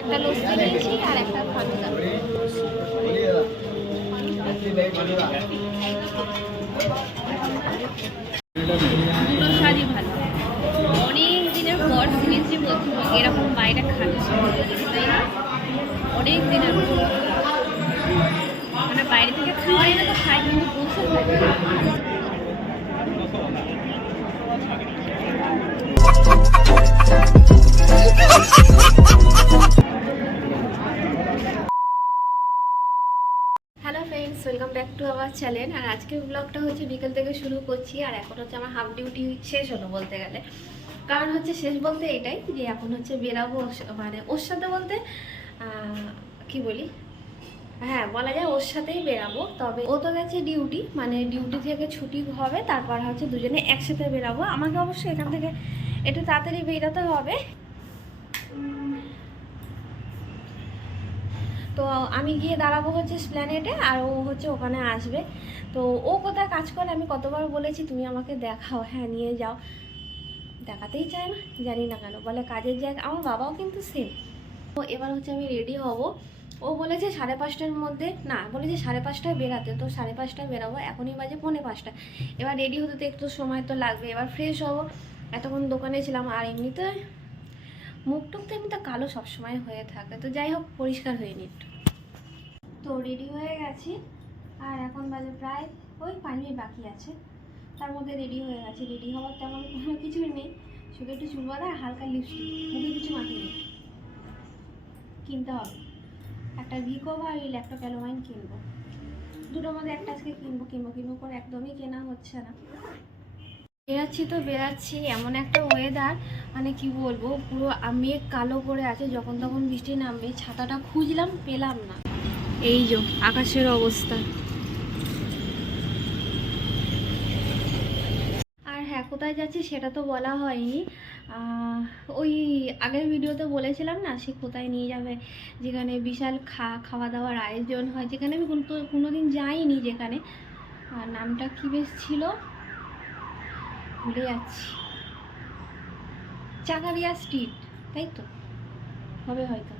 একটা লস্যি নিয়েছি আর একটা ফালুদা ভালো। অনেক দিনের পর শুনেছি প্রথম এরকম বাইরে খাচ্ছি অনেক দিনের মানে বাইরে থেকে খাওয়াই না তো খাই, কিন্তু বসে খাই টু আওয়ার চ্যানেল আর আজকের ব্লগটা হচ্ছে বিকেল থেকে শুরু করছি, আর এখন হচ্ছে আমার হাফ ডিউটি শেষ হলো বলতে গেলে। কারণ হচ্ছে শেষ বলতে এটাই, যে এখন হচ্ছে বেরাবো মানে ওর সাথে বলতে কি বলি? হ্যাঁ বলা যায় ওর সাথেই বেরাবো, তবে ও তো গেছে ডিউটি মানে ডিউটি থেকে ছুটি হবে, তারপর হচ্ছে দুজনে একসাথে বেরাবো। আমাকে অবশ্যই এখান থেকে একটু তাড়াতাড়ি বেরাতে হবে। তো আমি গিয়ে দাঁড়াবো হচ্ছে স্প্ল্যানেটে আর ও হচ্ছে ওখানে আসবে। তো ও কোথায় কাজ করে আমি কতবার বলেছি, তুমি আমাকে দেখাও হ্যাঁ নিয়ে যাও। দেখাতেই চায় না, জানি না কেন, বলে কাজের জায়গা, আমার বাবাও কিন্তু সেম তো এবার হচ্ছে আমি রেডি হব। ও বলেছে সাড়ে পাঁচটার মধ্যে, না, বলেছে সাড়ে পাঁচটায় বেরাতে, তো সাড়ে পাঁচটায় বেরাবো, এখনই বাজে পৌনে পাঁচটা। এবার রেডি হতে তো একটু সময় তো লাগবে, এবার ফ্রেশ হব। এতক্ষণ দোকানে ছিলাম, আর এমনিতে মুখ টুক তো এমনিতে কালো সবসময় হয়ে থাকে। তো যাই হোক, পরিষ্কার হয়ে নি একটু তো রেডি হয়ে গেছি। আর এখন বাজে প্রায় ওই মিনিট বাকি আছে। তার মধ্যে রেডি হয়ে গেছে। রেডি হওয়ার তেমন কোনো কিছুই নেই। শুধু একটু চুল আর হালকা লিপস্টিক মুখে কিছু নেই কিনতে হবে। একটা ভিকো বা ওই ল্যাপটপ অ্যালোমাইন কিনবো। দুটোর মধ্যে একটা আজকে কিনবো কিনবো কিনবো করে একদমই কেনা হচ্ছে না। বেরাচ্ছি তো বেরাচ্ছি এমন একটা ওয়েদার মানে কি বলব, পুরো মেঘ কালো করে আছে, যখন তখন বৃষ্টি নামবে, ছাতাটা খুঁজলাম, পেলাম না। এই যে, আকাশের অবস্থা। আর হ্যাঁ কোথায় যাচ্ছি সেটা তো বলা হয়নি। ওই আগের ভিডিওতে বলেছিলাম না, সে কোথায় নিয়ে যাবে, যেখানে বিশাল খা খাওয়া দাওয়ার আয়োজন হয়, যেখানে আমি কোনো, কোনোদিন যাইনি যেখানে। নামটা কি বেশ ছিল? ভুলে যাচ্ছি। চাকারিয়া স্ট্রিট তাই তো? হবে হয়তো।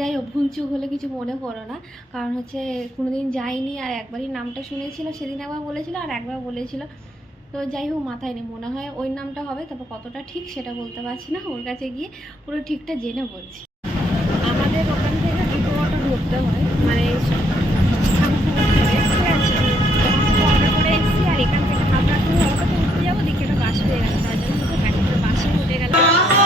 যাই হোক ভুলচুক হলে কিছু মনে করো না। কারণ হচ্ছে কোনোদিন যাইনি আর একবারই নামটা শুনেছিল, সেদিন একবার বলেছিল আর একবার বলেছিল। তো যাই হোক, মাথায় নেই। মনে হয় ওই নামটা হবে, তবে কতটা ঠিক সেটা বলতে পারছি না। ওর কাছে গিয়ে পুরো ঠিকটা জেনে বলছি। আমাদের ওখান থেকে দুটো অটো ঢুকতে হয়। মানে করে এসেছি আর এখান থেকে এখন অটোতে উঠতে যাব দিকে একটা বাস হয়ে গেল তার জন্য হচ্ছে ব্যাগে বাসে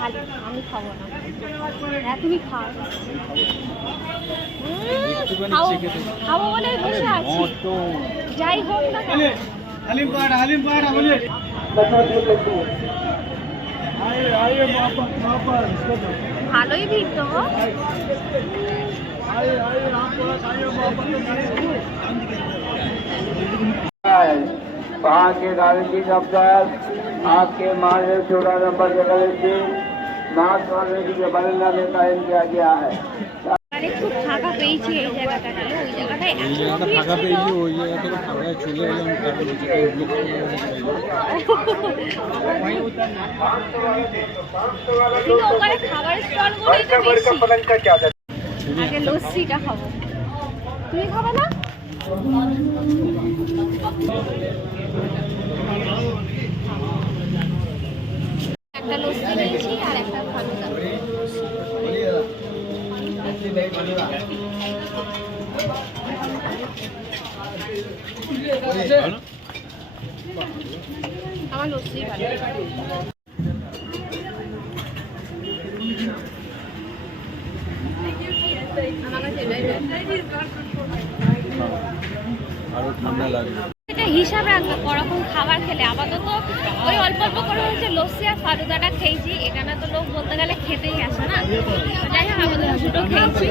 তুমি খাবে হালি আমি খাবো না হ্যাঁ তুমি খাও উম, খাও খাবো বলে বসে আছি যাই হোক না কেন हलीम पाड़ा हलीम पाड़ा बोलिए आइए आइए वापस वापस ভালোই ভিড় তো आइए आइए वापस आइए वापस वहाँ के गाड़ी अफसर आपके मार्ग चौदह नंबर जगह से नाथ वाले जी के बरंदा में कायम किया गया है মানে খুব ফাঁকা পেয়েছি এই জায়গাটাতে ওই জায়গাটায় এত এই জায়গাটা ভিড় ফাঁকা ছিল। পেয়েছি ওই জায়গা থেকে ফাঁকায় চলে এলাম তারপরে যেটা উল্লেখ কিন্তু ওখানে খাবারের স্টলগুলোই তো বেশি আগে লস্যিটা খাবো তুমি খাবে না একটা লস্যি নিয়েছি আর একটা ফালুদা আমার লস্যি আমার কাছে আরও ঠান্ডা লাগবে এটা হিসাব রাখবে করকম খাবার খেলে। আপাতত ওই অল্প অল্প করে হচ্ছে লস্যি আর ফালুদাটা খেয়েছি। এখানে তো লোক বলতে গেলে খেতেই আসে না। যাই হোক আমাদের দুটো খেয়েছি।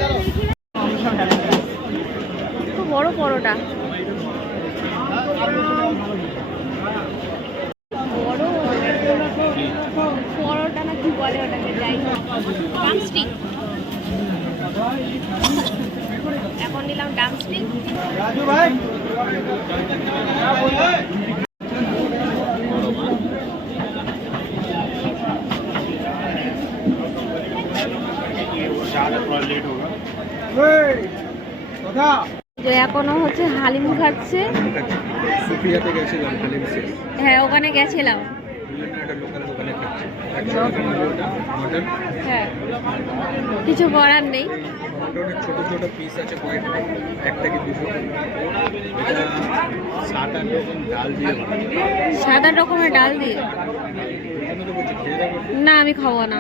বড় পরোটা। বড় পরোটা না কি বলে ওটাকে, যাই ডামস্টিক এখন নিলাম ডামস্টিক রাজু ভাই। যে এখনও হচ্ছে হালিম খাচ্ছে। সুফিয়াতে হ্যাঁ, গেছিলাম। হ্যাঁ। কিছু করার নেই। মটনের ছোট ছোট পিস আছে কয়েকটা একটা কি দুশো এটা সাত আট রকম ডাল দিয়ে সাত আট রকমের ডাল দিয়ে? না আমি খাব না।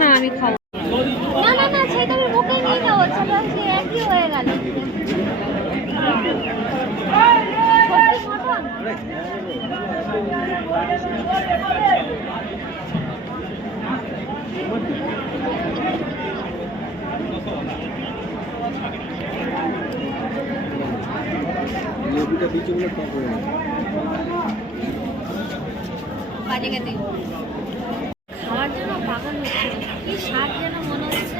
না আমি খাব না। না না সেটা আমি মুখে নিয়ে যাব সেটা একই হয়ে গেল। বলে টক হয়ে গেছে খাওয়ার জন্য পাগল হচ্ছে। কি স্বাদ যেন মনে হচ্ছে।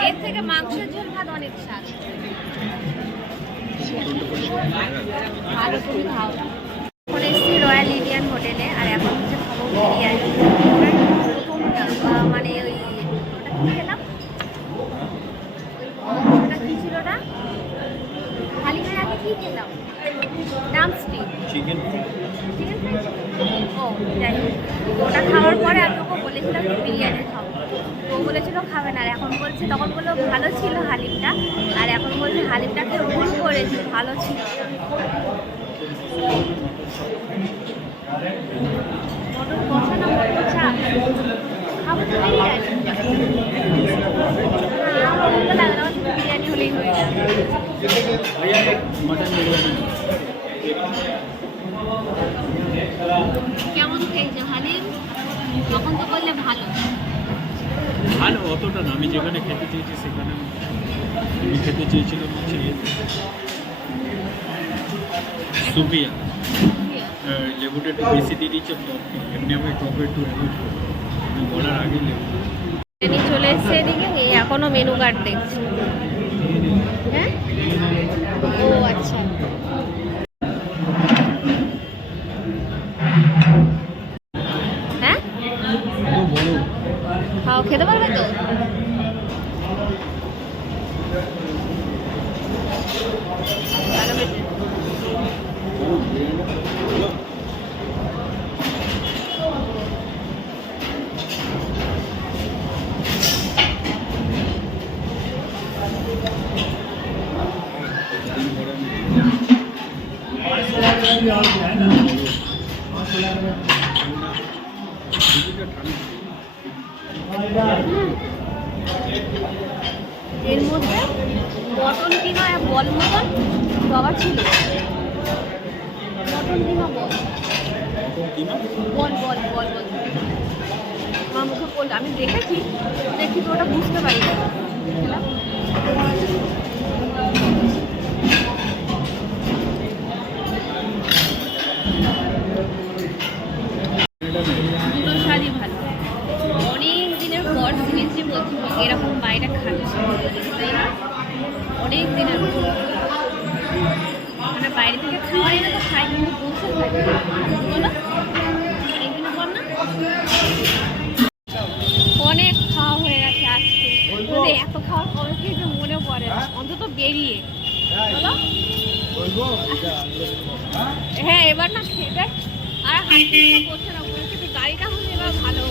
এর থেকে মাংসের ঝোল ভাত অনেক স্বাদ। ভালো তুমি খাও এখন এসেছি রয়্যাল ইন্ডিয়ান হোটেলে আর এখন হচ্ছে খাব বিরিয়ানি প্রথমটা আহ, মানে ওই ওটা কি খেলাম ওটা কি ছিল ওটা হালিমের আগে কি খেলাম ডামস্টিক চিকেন চিকেন ও যাই হোক ওটা খাওয়ার পরে আমি ওকে বলেছিলাম যে বিরিয়ানি খাব তো ও বলেছিল খাবে না আর এখন বলছে তখন বলল ভালো ছিল হালিমটা আর এখন বলছে হালিমটা খেয়ে করেছি, ভালো ছিল। তো বিরিয়ানি হলেই হয়ে কেমন খেয়েছে হালিম তখন তো বললে ভালো। ভালো, অতটা না। আমি যেখানে খেতে চেয়েছি সেখানে আমি খেতে চেয়েছিলাম সুপিয়া লেবুটা একটু বেশি দিয়ে দিচ্ছে। এমনি আমি টক একটু বলার আগে লেবু। চলে এসছে এদিকে এখনও মেনু কার্ড দেখছি। হ্যাঁ? ও আচ্ছা। হ্যাঁ? খাও, খেতে পারবে তো। এর মধ্যে মটন কিমা বল মতন বাবা ছিল। Mutton keema ball. Ball ball ball ball. আমার মুখে বলল আমি দেখেছি দেখি তো ওটা বুঝতে পারি। না এরকম বাইরে খাচ্ছি। তাই না অনেক দিনের পর মানে বাইরে থেকে খাওয়া এনে তো খাই কিন্তু বসে খাই বলো অনেক পর না। অনেক খাওয়া হয়ে গেছে আজকে। মানে এত খাওয়ার কবে খেয়েছে মনে পড়ে না। অন্তত বেরিয়ে। বলো? হ্যাঁ এবার না খেতে আর হাঁটতে করছে না। বলছে গাড়িটা হলে এবার ভালো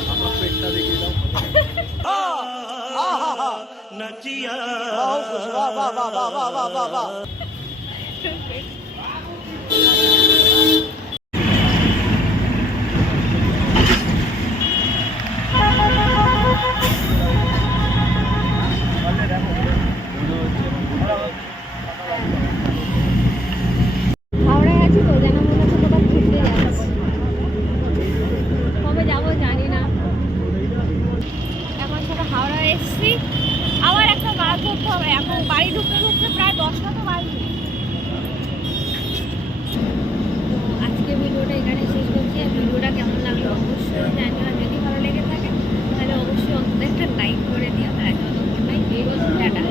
হতো আমার পেটটা দেখিয়ে দাও হাওড়ায় দেখো বাড়ি ঢুকতে ঢুকতে প্রায় দশটা তো বাড়ি আজকে ভিডিওটা এখানে শেষ করছি। ভিডিওটা কেমন লাগল অবশ্যই জানিও। যদি ভালো লেগে থাকে, তাহলে অবশ্যই অন্তত একটা লাইক করে দিও। আর যতক্ষণ নাই টাটা